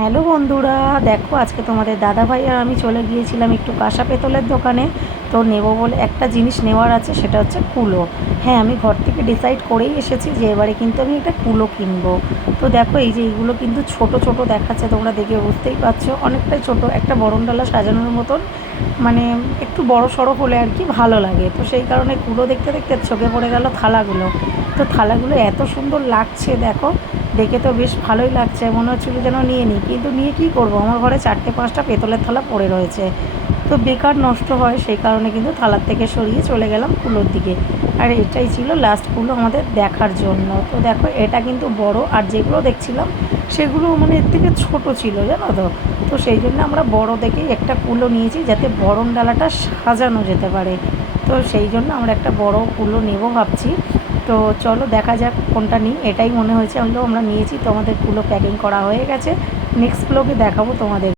Hello বন্ধুরা, দেখো আজকে তোমাদের দাদাভাই আর আমি চলে গিয়েছিলাম একটু কাঁসা পেতলের দোকানে। তো নেব বলে একটা জিনিস নেওয়ার আছে, সেটা হচ্ছে কুলো। হ্যাঁ, আমি ঘর থেকে ডিসাইড করেই এসেছি যে এবারে কিন্তু আমি একটা কুলো কিনবো। তো দেখো এই যে এইগুলো কিন্তু ছোট ছোট দেখাচ্ছে, তোমরা দেখে বুঝতেই পারছো অনেকটাই ছোট, একটা বরণডালা সাজানোর মতন। মানে একটু বড় সড়ো হলে আর কি ভালো লাগে। তো সেই কারণে কুলো দেখতে দেখতে চোখে পড়ে গেল থালাগুলো। তো থালাগুলো এত সুন্দর লাগছে, দেখো দেখে তো বেশ ভালোই লাগছে, মনে হচ্ছিলো যেন নিয়ে নিই, কিন্তু নিয়ে কী করবো, আমার ঘরে 4-5টা পেতলের থালা পড়ে রয়েছে। তো বেকার নষ্ট হয়, সেই কারণে কিন্তু থালার থেকে সরিয়ে চলে গেলাম কুলোর দিকে। আর এটাই ছিল লাস্ট কুলো আমাদের দেখার জন্য। তো দেখো এটা কিন্তু বড়, আর যেগুলো দেখছিলাম সেগুলো মানে এর থেকে ছোটো ছিল, জানো তো। তো সেই জন্য আমরা বড় দেখেই একটা কুলো নিয়েছি, যাতে বরণ ডালাটা সাজানো যেতে পারে। তো সেই জন্য আমরা একটা বড় কুলো নেব ভাবছি। তো চলো দেখা যাক কোনটা নিই, এটাই মনে হয়েছে আমরা নিয়েছি। তো আমাদের কুলো প্যাকিং করা হয়ে গেছে, নেক্সট ব্লগে দেখাবো তোমাদের।